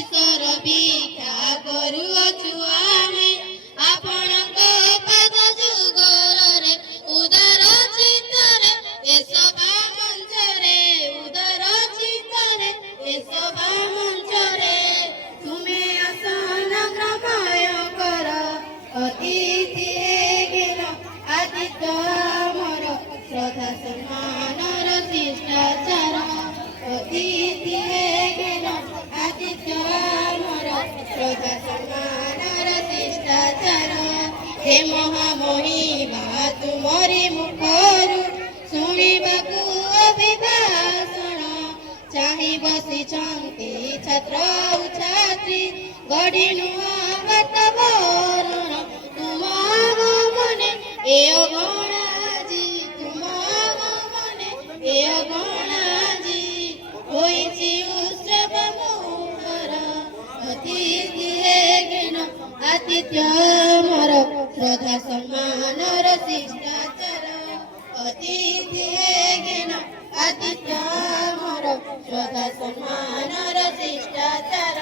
ओडिशार भिक्षा करुअछु आमे आपणक पद जुगरे उदर चित्तरे ए सभा मंचरे उदर चित्तरे ए सभा मंचरे तुमे आसन ग्रहय कर अतिथि गेल आदित्य मोर श्रद्धा सम्मानर शिष्टाचार अतिथि गेल आदित्य मोर श्रद्धा सम्मानर शिष्टाचार हे महामहिमा तुमरी मुखरु शुणिबाकु अभिभाषण चाहि बसिछन्ति छात्र छात्री गढी नुआ वातावरण तुम मने ए गणाजी तुम मने ए गणाजी होइछि उत्सव मुखर अतिथि गेन आतिथ्य मोर श्रद्धा सम्मानर शिष्टाचार अतिथि गेन आतिथ्य मोर श्रद्धा सम्मानर शिष्टाचार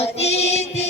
अतिथि